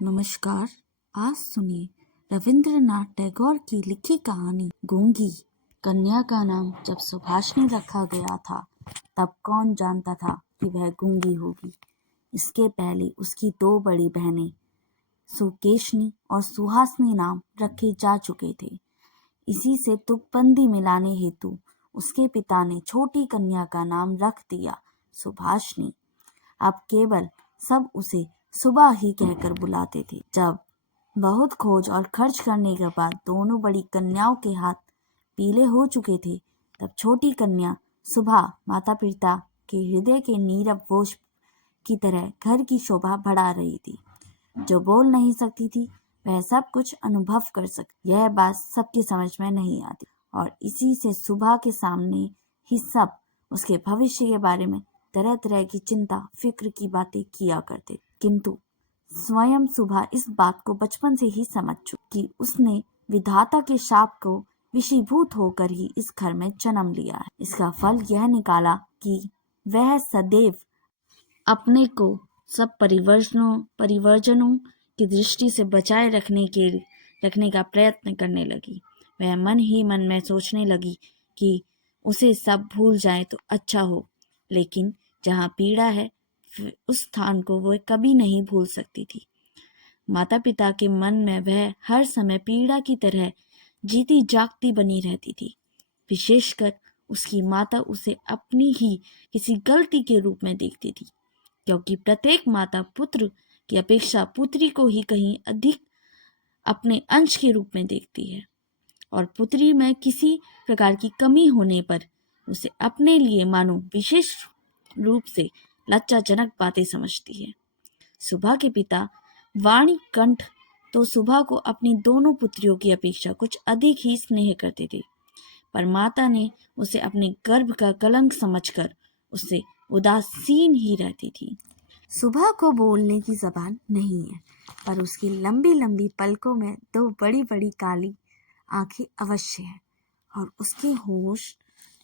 नमस्कार। आज सुनिए रविंद्रनाथ टैगोर की लिखी कहानी गूंगी। कन्या का नाम जब सुभाषिनी रखा गया था तब कौन जानता था कि वह गूंगी होगी। इसके पहले उसकी दो बड़ी बहनें सुकेशनी और सुहासिनी नाम रखे जा चुके थे। इसी से तुकबंदी मिलाने हेतु उसके पिता ने छोटी कन्या का नाम रख दिया सुभाषिनी। अब केवल सब उसे सुबह ही कहकर बुलाते थे। जब बहुत खोज और खर्च करने के बाद दोनों बड़ी कन्याओं के हाथ पीले हो चुके थे, तब छोटी कन्या सुबह माता पिता के हृदय के नीरव बोझ की तरह घर की शोभा बढ़ा रही थी। जो बोल नहीं सकती थी वह सब कुछ अनुभव कर सकती। यह बात सबकी समझ में नहीं आती और इसी से सुबह के सामने ही सब उसके भविष्य के बारे में तरह तरह की चिंता फिक्र की बातें किया करते। किंतु स्वयं सुबह इस बात को बचपन से ही समझ चुकी कि उसने विधाता के शाप को विषीभूत होकर ही इस घर में जन्म लिया है। इसका फल यह निकाला कि वह सदैव अपने को सब परिवर्जनों की दृष्टि से बचाए रखने का प्रयत्न करने लगी। वह मन ही मन में सोचने लगी कि उसे सब भूल जाए तो अच्छा हो, लेकिन जहाँ पीड़ा है उस स्थान को वह कभी नहीं भूल सकती थी। माता पिता के मन में वह हर समय पीड़ा की तरह जीती जागती बनी रहती थी। विशेषकर उसकी माता उसे अपनी ही किसी गलती के रूप में देखती थी, क्योंकि प्रत्येक माता पुत्र की अपेक्षा पुत्री को ही कहीं अधिक अपने अंश के रूप में देखती है और पुत्री में किसी प्रकार की कमी होने पर उसे अपने लिए मानो विशेष रूप से लज्जाजनक बातें समझती है। सुबह के पिता वाणी कंठ तो सुबह को अपनी दोनों पुत्रियों की अपेक्षा कुछ अधिक ही स्नेह करते थे, पर माता ने उसे अपने गर्भ का कलंक समझकर उससे उदासीन ही रहती थी। सुबह को बोलने की जबान नहीं है, पर उसकी लंबी लंबी पलकों में दो बड़ी बड़ी काली आंखें अवश्य है और उसके होश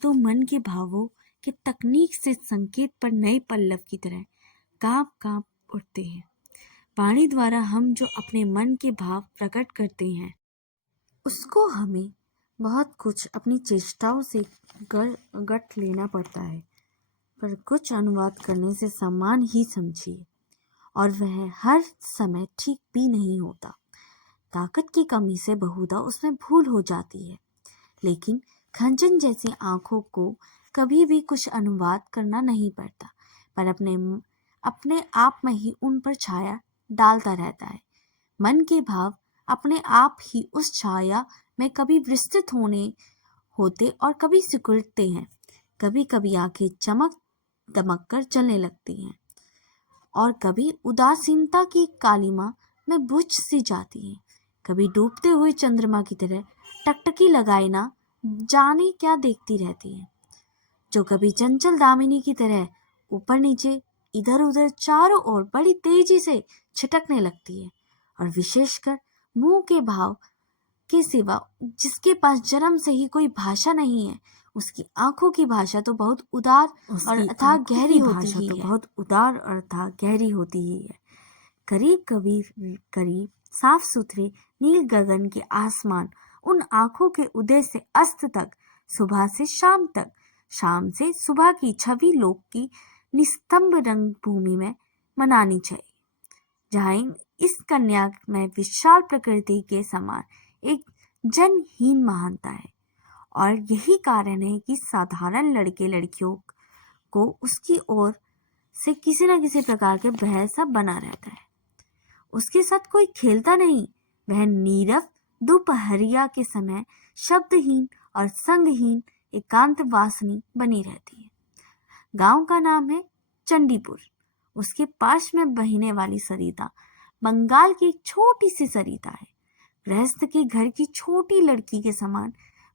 तो मन के भावों के तकनीक से संकेत पर नए पल्लव की तरह कांप कांप उठते हैं। वाणी द्वारा हम जो अपने मन के भाव प्रकट करते हैं उसको हमें बहुत कुछ अपनी चेष्टाओं से गढ़ लेना पड़ता है, पर कुछ अनुवाद करने से सम्मान ही समझिए, और वह हर समय ठीक भी नहीं होता। ताकत की कमी से बहुधा उसमें भूल हो जाती है, लेकिन खंजन जैसी आंखों को कभी भी कुछ अनुवाद करना नहीं पड़ता, पर अपने आप में ही उन पर छाया डालता रहता है। मन के भाव अपने आप ही उस छाया में कभी विस्तृत होते और कभी सिकुड़ते हैं। कभी कभी आंखें चमक दमक कर चलने लगती हैं और कभी उदासीनता की कालिमा में बुझ सी जाती हैं। कभी डूबते हुए चंद्रमा की तरह टकटकी लगाए ना जाने क्या देखती रहती हैं, जो कभी चंचल दामिनी की तरह ऊपर नीचे इधर उधर चारों ओर बड़ी तेजी से छिटकने लगती है, और विशेषकर मुंह के भाव के सिवा जिसके पास जन्म से ही कोई भाषा नहीं है, उसकी आंखों की भाषा तो बहुत उदार और अथाह गहरी होती ही है। करीब साफ सुथरे नील गगन के आसमान उन आंखों के उदय से अस्त तक, सुबह से शाम तक, शाम से सुबह की छवि लोक की निस्तंभ रंग भूमि में मनानी चाहिए, जहाँ इस कन्या में विशाल प्रकृति के समान एक जनहीन महानता है। और यही कारण है कि साधारण लड़के लड़कियों को उसकी ओर से किसी न किसी प्रकार के भय सा बना रहता है। उसके साथ कोई खेलता नहीं। वह नीरव दोपहरिया के समय शब्दहीन और संगहीन एकांत वासनी बनी रहती है। गांव का नाम है चंडीपुर। उसके पास में बहने वाली सरिता बंगाल की एक छोटी सी सरिता है। गृहस्थ के घर की छोटी लड़की के समान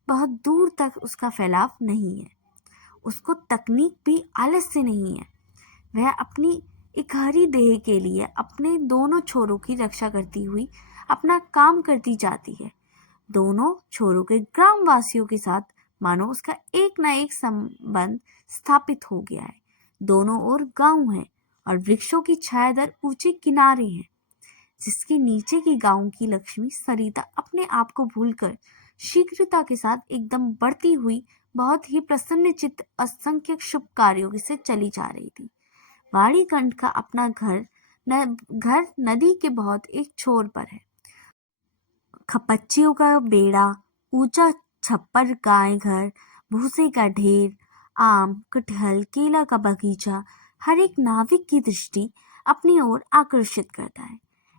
बहुत दूर तक उसका फैलाव नहीं है। उसको तकनीक भी आलस्य नहीं है। वह अपनी इकहरी देह के लिए अपने दोनों छोरों की रक्षा करती हुई अपना काम करती जाती है। दोनों छोरों के ग्रामवासियों के साथ मानो उसका एक न एक संबंध स्थापित हो गया है। दोनों ओर गांव है और वृक्षों की छायादार ऊंचे किनारे हैं। जिसके नीचे की गांव की लक्ष्मी सरिता अपने आप को भूलकर शीघ्रता के साथ एकदम बढ़ती हुई बहुत ही प्रसन्नचित्त असंख्य शुभ कार्यों से चली जा रही थी। वाड़ीकंठ का अपना घर नदी के बहुत एक छोर पर है। खपच्चियों का बेड़ा, ऊंचा छप्पर, गाय घर, भूसे का ढेर, आम, कटहल, केला का बगीचा हर एक नाविक की दृष्टि अपनी ओर आकर्षित करता है।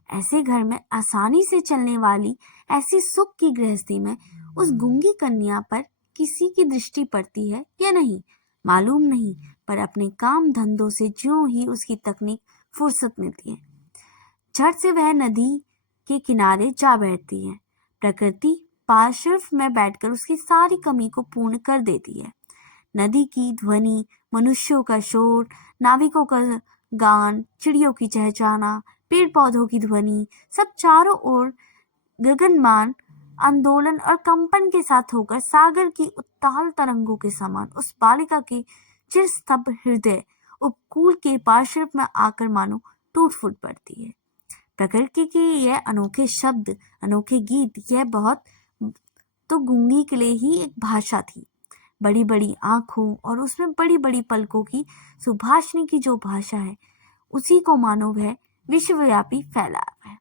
ऐसे घर में आसानी से चलने वाली ऐसी सुख की गृहस्थी में उस गूंगी कन्या पर किसी की दृष्टि पड़ती है या नहीं मालूम नहीं, पर अपने काम धंधों से ज्यों ही उसकी तकनीक फुर्सत मिलती है, झट से वह नदी के किनारे जा बैठती है। प्रकृति पार्श्व में बैठकर उसकी सारी कमी को पूर्ण कर देती है। नदी की ध्वनि, मनुष्यों का शोर, नाविकों का गान, चिड़ियों की चहचहाना, पेड़ पौधों की ध्वनि, सब चारों ओर गगनमान आंदोलन और कंपन के साथ होकर सागर की उत्ताल तरंगों के समान उस बालिका के चिरस्तब्ध हृदय उपकूल के पार्श्व में आकर मानो टूट फूट पड़ती है। प्रकृति के यह अनोखे शब्द, अनोखे गीत, यह बहुत तो गूंगी के लिए ही एक भाषा थी। बड़ी बड़ी आंखों और उसमें बड़ी बड़ी पलकों की सुभाषिनी की जो भाषा है, उसी को मानो वह विश्वव्यापी फैलाव है।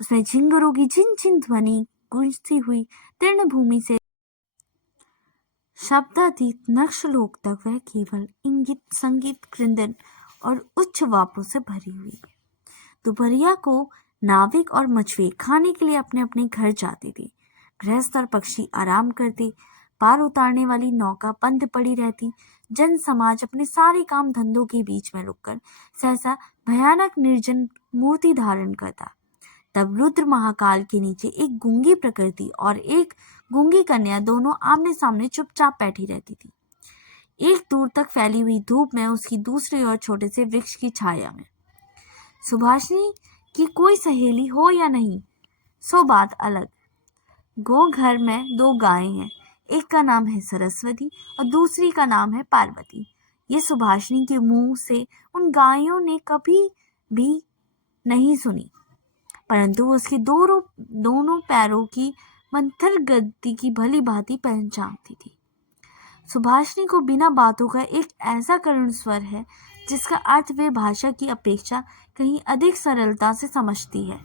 उसमें झिंगुरों की झिन झिन ध्वनि गूंजती हुई तीर्ण भूमि से शब्दातीत नक्शलोक तक वह केवल इंगित, संगीत, कृंदन और उच्च वापों से भरी हुई है। दोपहरिया को नाविक और मछुए खाने के लिए अपने अपने घर जाते थे। गृहस्थ और पक्षी आराम करते, पार उतारने वाली नौका बंद पड़ी रहती। जन समाज अपने सारे काम धंधों के बीच में रुककर सहसा भयानक निर्जन मूर्ति धारण करता। तब रुद्र महाकाल के नीचे एक गूंगी प्रकृति और एक गूंगी कन्या दोनों आमने सामने चुपचाप बैठी रहती थी, एक दूर तक फैली हुई धूप में, उसकी दूसरी ओर छोटे से वृक्ष की छाया में। सुभाषिनी की कोई सहेली हो या नहीं, सो बात अलग। गो घर में दो गायें हैं, एक का नाम है सरस्वती और दूसरी का नाम है पार्वती। ये सुभाषिनी के मुंह से उन गायों ने कभी भी नहीं सुनी, परंतु वो उसकी दोनों पैरों की मंथर गति की भली भांति पहचानती थी। सुभाषिनी को बिना बातों का एक ऐसा करुण स्वर है जिसका अर्थ वे भाषा की अपेक्षा कहीं अधिक सरलता से समझती है।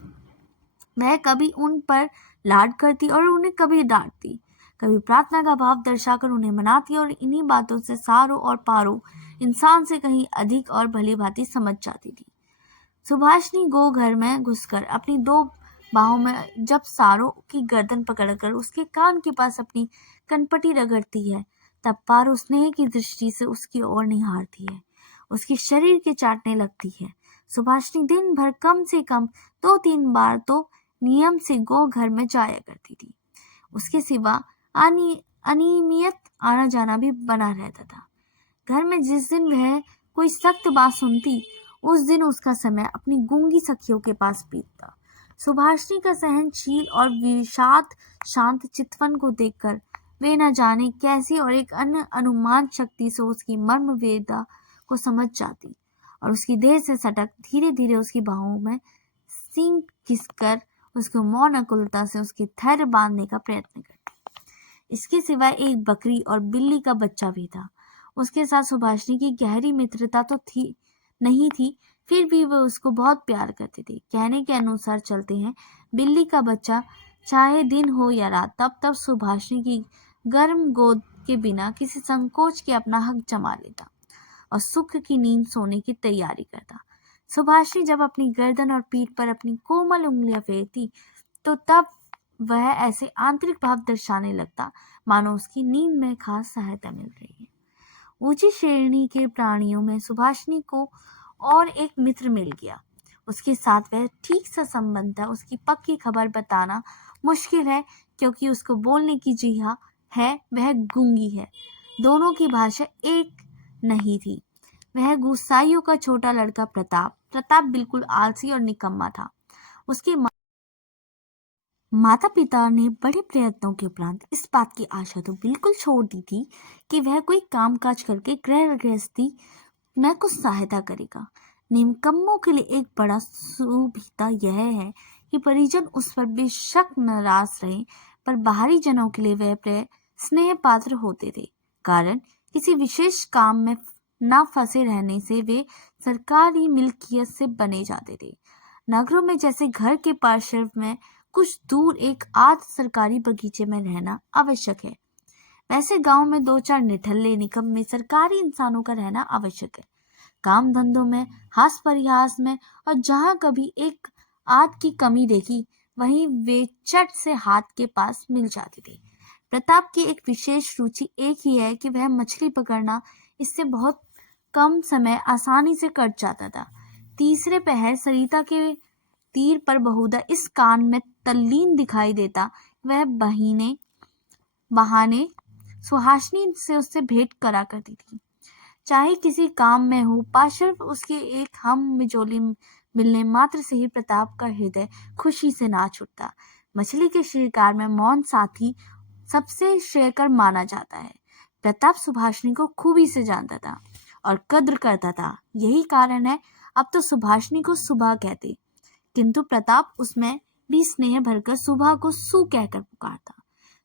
वह कभी उन पर लाड करती और उन्हें कभी डांटती, कभी प्रार्थना का भाव दर्शाकर उन्हें मनाती और इन्हीं बातों से सारों और पारों इंसान से कहीं अधिक और भली भांति समझ जाती थी। सुभाषिनी गो घर में घुसकर अपनी दो बाहों में जब सारों की गर्दन पकड़कर उसके कान के पास अपनी कनपटी रगड़ती है, तब पारो स्नेह की दृष्टि से उसकी ओर निहारती है, उसके शरीर के चाटने लगती है। सुभाषिनी दिन भर कम से कम 2-3 बार तो नियम से गो घर में जाया करती थी। उसके सिवा अनियमित आना जाना भी बना रहता था। घर में जिस दिन वह कोई सख्त बात सुनती, उस दिन उसका समय अपनी गूंगी सखियों के पास बीतता। सुभाषिनी का सहनशील और विषाद शांत चितवन को देखकर वे न जाने कैसी और एक अन्य अनुमान शक्ति से उसकी मर्म वेदा को समझ जाती और उसकी देह से सटक धीरे धीरे उसकी बाहों में सींग घिसकर उसको मौन अकुलता से उसके धैर्य बांधने का प्रयत्न करती। इसके सिवा एक बकरी और बिल्ली का बच्चा भी था। उसके साथ सुभाषिनी की गहरी मित्रता तो नहीं थी, फिर भी वह उसको बहुत प्यार करते थे। कहने के अनुसार चलते हैं, बिल्ली का बच्चा चाहे दिन हो या रात, तब तब सुभाषिनी की गर्म गोद के बिना किसी संकोच के अपना हक जमा लेता और सुख की नींद सोने की तैयारी करता। सुभाषिनी जब अपनी गर्दन और पीठ पर अपनी कोमल उंगलियां फेरती, तो तब वह ऐसे आंतरिक भाव दर्शाने लगता मानो उसकी नींद में खास सहायता मिल रही है। ऊंची श्रेणी के प्राणियों में सुभाषिनी को और एक मित्र मिल गया। उसके साथ वह ठीक सा संबंध था। उसकी पक्की खबर बताना मुश्किल है, क्योंकि उसको बोलने की जिहा है, वह गूंगी है। दोनों की भाषा एक नहीं थी। वह गुस्साइयों का छोटा लड़का प्रताप बिल्कुल आलसी और निकम्मा था। उसके माता पिता ने बड़े प्रयत्नों के उपरांत इस बात की आशा तो बिल्कुल छोड़ दी थी कि वह कोई कामकाज करके गृहस्थी में कुछ सहायता करेगा। निकम्मों के लिए एक बड़ा सुविधा यह है कि परिजन उस पर बेशक नाराज रहे, पर बाहरी जनों के लिए वह प्रिय स्नेह पात्र होते थे। कारण किसी विशेष काम में न फंसे रहने से वे सरकारी मिल्कियत से बने जाते थे। नगरों में जैसे घर के पार्श्व में कुछ दूर एक आध सरकारी बगीचे में रहना आवश्यक है, वैसे गांव में 2-4 निठल्ले निकम्मे सरकारी इंसानों का रहना आवश्यक है। काम धंधों में, हास परिहास में, और जहां कभी एक आध की कमी देखी वहीं वे चट से हाथ के पास मिल जाते थे। प्रताप की एक विशेष रुचि एक ही है कि वह मछली पकड़ना, इससे बहुत कम समय आसानी से कट जाता था। तीसरे पहर सरिता के तीर पर बहुधा इस कान में तल्लीन दिखाई देता, वह बहाने सुहासिनी से उससे भेंट करा करती थी। चाहे किसी काम में हो, पार्श्व उसके एक हम मिजोली मिलने मात्र से ही प्रताप का हृदय खुशी से नाच उठता। मछली के शिकार में मौन साथी सबसे श्रेयकर माना जाता है। प्रताप सुभाषिनी को खूबी से जानता था और कद्र करता था। यही कारण है अब तो सुभाषिनी को सुबह कहते, किंतु प्रताप उसमें भी स्नेह भरकर सुबह को सू कहकर पुकारता।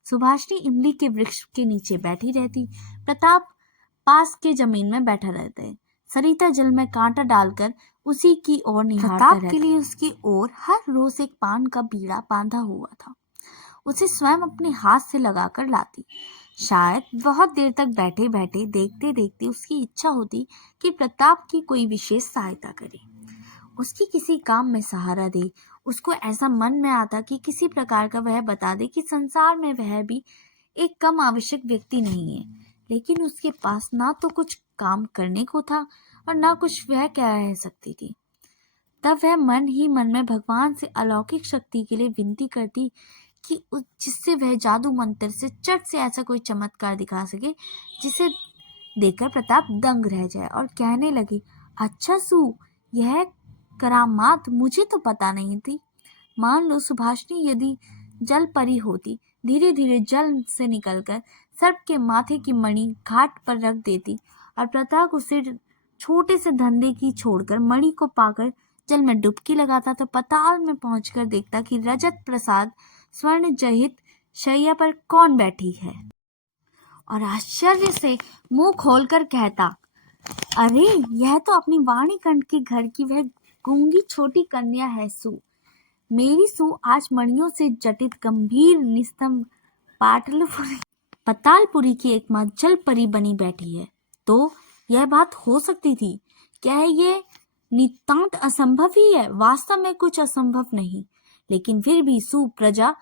सुभाषिनी इमली के वृक्ष के नीचे बैठी रहती, प्रताप पास के जमीन में बैठा रहता है। सरिता जल में कांटा डालकर उसी की ओर निहारता रहता। प्रताप के लिए उसकी ओर हर रोज एक पान का बीड़ा बांधा हुआ था, उसे स्वयं अपने हाथ से लगाकर लाती। शायद बहुत देर तक बैठे बैठे देखते देखते उसकी इच्छा होती कि प्रताप की कोई विशेष सहायता करे, उसकी किसी काम में सहारा दे। उसको ऐसा मन में आता कि किसी प्रकार का वह बता दे कि संसार में वह भी एक कम आवश्यक व्यक्ति नहीं है, लेकिन उसके पास ना तो कुछ काम करने को था और ना कुछ वह कह सकती थी। तब वह मन ही मन में भगवान से अलौकिक शक्ति के लिए विनती करती कि जिससे वह जादू मंत्र से चट से ऐसा कोई चमत्कार दिखा सके जिसे देखकर प्रताप दंग रह जाए और कहने लगे, अच्छा सू, यह करामात मुझे तो पता नहीं थी। मान लो सुभाषिनी यदि जल परी होती, धीरे धीरे जल से निकलकर सर्प के माथे की मणि घाट पर रख देती और प्रताप उसे छोटे से धंधे की छोड़कर मणि को पाकर जल में डुबकी लगाता, तो पाताल में पहुंचकर देखता कि रजत प्रसाद स्वर्ण जहित शैया पर कौन बैठी है, और आश्चर्य से मुंह खोलकर कहता, अरे यह तो अपनी वाणीकंठ के घर की वह गूंगी छोटी कन्या है सू। मेरी सू आज मणियों से जटित गंभीर निस्तंभ पतालपुरी की एकमात्र जल परी बनी बैठी है। तो यह बात हो सकती थी? क्या है ये नितांत असंभव ही है? वास्तव में कुछ असंभव नहीं, लेकिन फिर भी सुप्रजा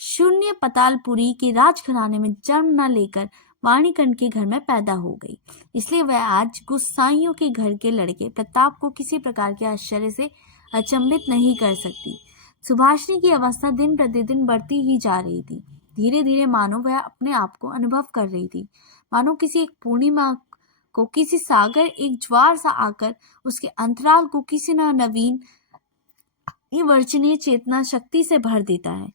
शून्य पतालपुरी के राजघराने में जन्म न लेकर वाणीकंठ के घर में पैदा हो गई, इसलिए वह आज गुस्साइयों के घर के लड़के प्रताप को किसी प्रकार के आश्चर्य से अचंभित नहीं कर सकती। सुभाषिनी की अवस्था दिन प्रतिदिन बढ़ती ही जा रही थी। धीरे धीरे मानो वह अपने आप को अनुभव कर रही थी, मानो किसी एक पूर्णिमा को किसी सागर एक ज्वार सा आकर उसके अंतराल को किसी न नवीन वर्चनीय चेतना शक्ति से भर देता है।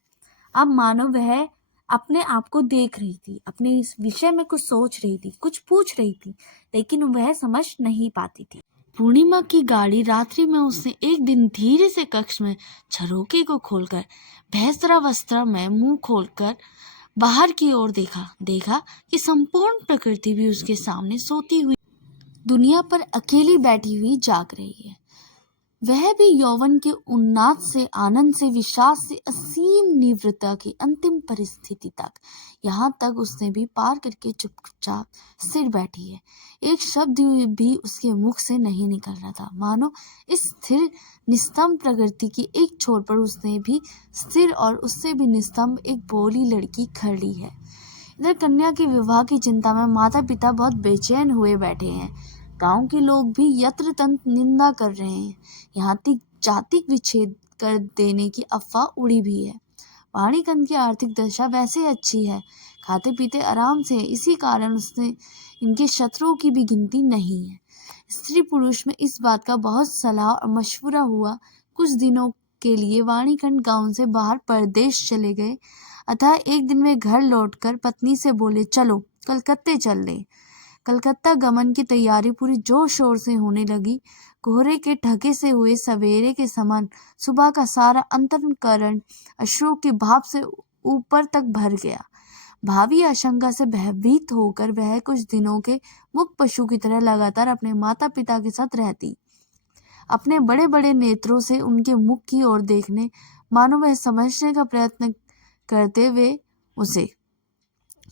अब मानो वह अपने आप को देख रही थी, अपने इस विषय में कुछ सोच रही थी, कुछ पूछ रही थी, लेकिन वह समझ नहीं पाती थी। पूर्णिमा की गाढ़ी रात्रि में उसने एक दिन धीरे से कक्ष में झरोके को खोलकर भैंसरावस्त्र में मुंह खोलकर बाहर की ओर देखा कि संपूर्ण प्रकृति भी उसके सामने सोती हुई दुनिया पर अकेली बैठी हुई जाग रही है। वह भी यौवन के उन्नाद से, आनंद से, विषाद से असीम निवृत्ता की अंतिम परिस्थिति तक, यहाँ तक उसने भी पार करके चुपचाप स्थिर बैठी है। एक शब्द भी उसके मुख से नहीं निकल रहा था, मानो इस स्थिर निस्तंभ प्रकृति की एक छोर पर उसने भी स्थिर और उससे भी निस्तंभ एक भोली लड़की खड़ी है। इधर कन्या के विवाह की चिंता में माता पिता बहुत बेचैन हुए बैठे हैं। गांव के लोग भी यत्र तंत्र निंदा कर रहे हैं, यहाँ तक जातिक विच्छेद कर देने की अफवाह उड़ी भी है। वाणीकंठ की आर्थिक दशा वैसे अच्छी है, खाते पीते आराम से, इसी कारण उसने इनके शत्रुओं की भी गिनती नहीं है। स्त्री पुरुष में इस बात का बहुत सलाह और मशवरा हुआ। कुछ दिनों के लिए वाणीकंठ गांव से बाहर परदेश चले गए। अतः एक दिन वे घर लौटकर पत्नी से बोले, चलो कलकत्ते चल ले। कलकत्ता गमन की तैयारी पूरी जोर शोर से होने लगी। कोहरे के ढके से हुए सवेरे के समान सुबह का सारा अंतःकरण अश्रु की भाप से ऊपर तक भर गया। भावी आशंका से भयभीत होकर वह कुछ दिनों के मूक पशु की तरह लगातार अपने माता पिता के साथ रहती, अपने बड़े बड़े नेत्रों से उनके मुख की ओर देखने, मानो वह समझने का प्रयत्न करते वे उसे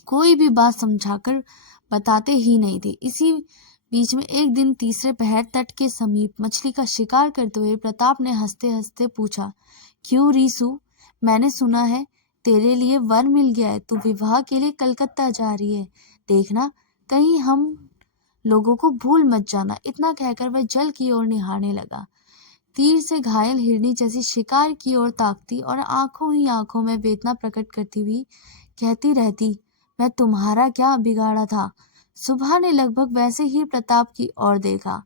कोई भी बात समझाकर बताते ही नहीं थे। इसी बीच में एक दिन तीसरे पहर तट के समीप मछली का शिकार करते हुए प्रताप ने हंसते हंसते पूछा, क्यों रीसू, मैंने सुना है तेरे लिए वर मिल गया है, तू विवाह के लिए कलकत्ता जा रही है, देखना कहीं हम लोगों को भूल मत जाना। इतना कहकर वह जल की ओर निहारने लगा। तीर से घायल हिरनी जैसी शिकार की ओर ताकती और आंखों ही आंखों में वेदना प्रकट करती हुई कहती रहती, मैं तुम्हारा क्या बिगाड़ा था। सुबह ने लगभग वैसे ही प्रताप की ओर देखा।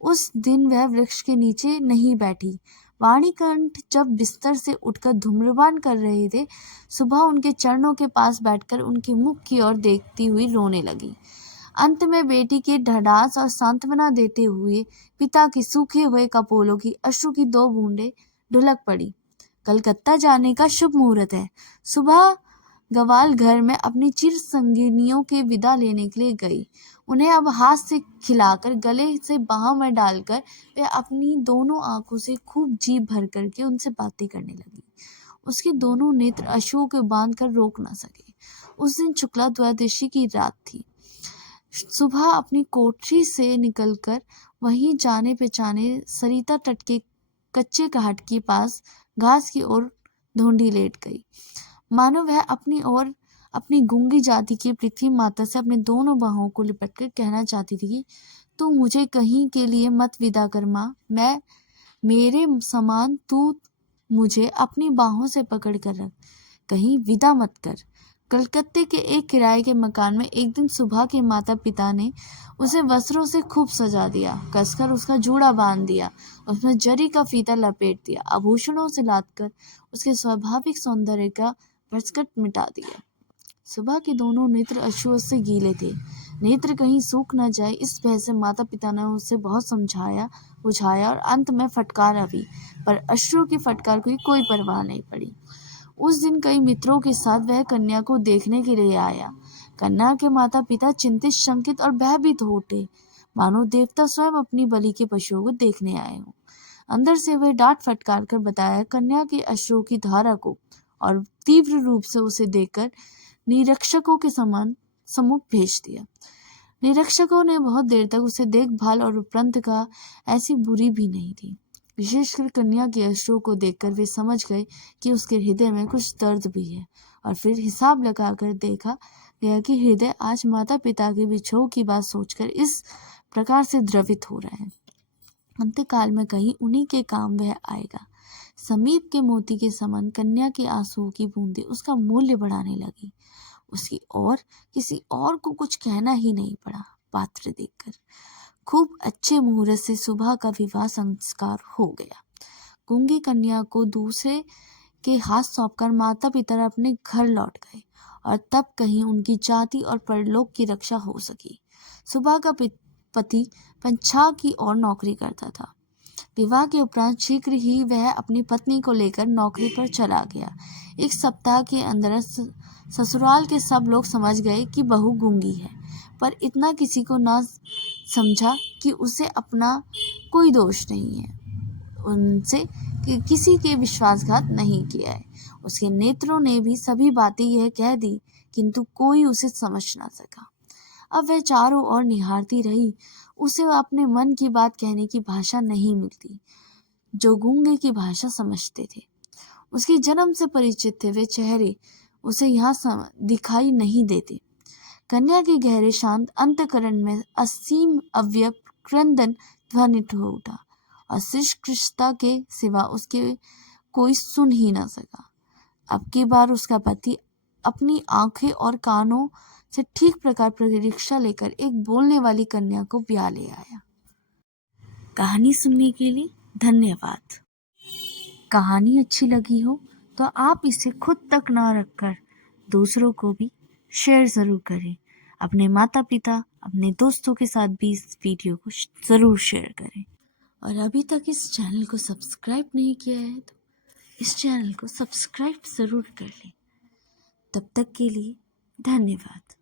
उस दिन वह वृक्ष के नीचे नहीं बैठी। वाणीकंठ जब बिस्तर से उठकर धूम्रपान कर रहे थे, सुबह उनके चरणों के पास बैठकर उनके मुख की ओर देखती हुई रोने लगी। अंत में बेटी के ढाढ़स और सांत्वना देते हुए पिता के सूखे हुए कपोलों की अश्रु की 2 बूंदें ढुलक पड़ी। कलकत्ता जाने का शुभ मुहूर्त है। सुबह गवाल घर में अपनी चिर संगिनियों के विदा लेने के लिए गई। उन्हें अब हाथ से खिलाकर गले से बाहों में डालकर वे अपनी दोनों आंखों से खूब जी भर करके उनसे बातें करने लगी। उसके दोनों नेत्र अश्रुओं के बांध कर रोक न सके। उस दिन शुक्ला द्वादशी की रात थी। सुबह अपनी कोठरी से निकलकर वहीं जाने पहचाने सरिता तट के कच्चे घाट के पास घास की ओर धोंडी लेट गई, मानो वह अपनी ओर अपनी गूंगी जाति की पृथ्वी माता से अपने दोनों बाहों को लिपटकर कहना चाहती थी कि तू मुझे कहीं के लिए मत विदा कर माँ, मैं मेरे समान तू मुझे अपनी बाहों से पकड़ कर रख, कहीं विदा मत कर। कलकत्ते के एक किराए के मकान में एक दिन सुबह के माता पिता ने उसे वस्त्रों से खूब सजा दिया, कसकर उसका जूड़ा बांध दिया, उसमें जरी का फीता लपेट दिया, आभूषणों से लादकर उसके स्वाभाविक सौंदर्य का भरसकट मिटा दिया। सुबह के दोनों नेत्र अश्रुओं से गीले थे। नेत्र कहीं सूख न जाए इस भय से माता पिता ने उसे बहुत समझाया बुझाया और अंत में फटकार अभी, पर अश्रुओं की फटकार की कोई परवाह नहीं पड़ी। उस दिन कई मित्रों के साथ वह कन्या को देखने के लिए आया। कन्या के माता पिता चिंतित, शंकित और भयभीत हो उठे, मानो देवता स्वयं अपनी बलि के पशुओं को देखने आए हों। अंदर से वे डांट फटकार कर बताया कन्या के अश्रुओं की धारा को और तीव्र रूप से उसे देखकर निरीक्षकों के समान सम्मुख भेज दिया। निरीक्षकों ने बहुत देर तक उसे देखभाल और उपरंत का ऐसी बुरी भी नहीं थी। विशेषकर कन्या के अश्रुओं को देखकर वे समझ गए कि उसके हृदय में कुछ दर्द भी है, और फिर हिसाब लगाकर देखा गया कि हृदय आज माता पिता के विछोह की बात सोचकर इस प्रकार से द्रवित हो रहा है। अंतकाल में कहीं उन्हीं के काम वह आएगा। समीप के मोती के समान कन्या के आंसुओं की बूंदें उसका मूल्य बढ़ाने लगी। उसकी और किसी और को कुछ कहना ही नहीं पड़ा। पात्र देखकर खूब अच्छे मुहूर्त से सुबह का विवाह संस्कार हो गया। गूंगी कन्या को दूसरे के हाथ सौंपकर माता पिता अपने घर लौट गए, और तब कहीं उनकी जाति और परलोक की रक्षा हो सकी। सुबह का पति पंचाग की ओर नौकरी करता था। विवाह के उपरांत शीघ्र ही वह अपनी पत्नी को लेकर नौकरी पर चला गया। 1 सप्ताह के अंदर ससुराल के सब लोग समझ गए कि बहू गूंगी है, पर इतना किसी को ना समझा कि उसे अपना कोई दोष नहीं है, उनसे किसी के विश्वासघात नहीं किया है। उसके नेत्रों ने भी सभी बातें यह कह दी, किंतु कोई उसे समझ ना सका। अब वह चारों ओर निहारती रही। उसे अपने मन की बात कहने की भाषा नहीं मिलती, जो गूंगे की भाषा समझते थे। उसके जन्म से परिचित थे वे चेहरे उसे यहाँ दिखाई नहीं देते। कन्या के गहरे शांत अंतकरण में असीम अव्यय क्रंदन ध्वनित हो उठा, और शिष्टता के सिवा उसके कोई सुन ही न सका। अब की बार उसका पति अपनी आंखें और कानों से ठीक प्रकार परीक्षा लेकर एक बोलने वाली कन्या को ब्याह ले आया। कहानी सुनने के लिए धन्यवाद। कहानी अच्छी लगी हो तो आप इसे खुद तक ना रखकर दूसरों को भी शेयर ज़रूर करें। अपने माता पिता, अपने दोस्तों के साथ भी इस वीडियो को ज़रूर शेयर करें। और अभी तक इस चैनल को सब्सक्राइब नहीं किया है तो इस चैनल को सब्सक्राइब ज़रूर कर लें। तब तक के लिए धन्यवाद।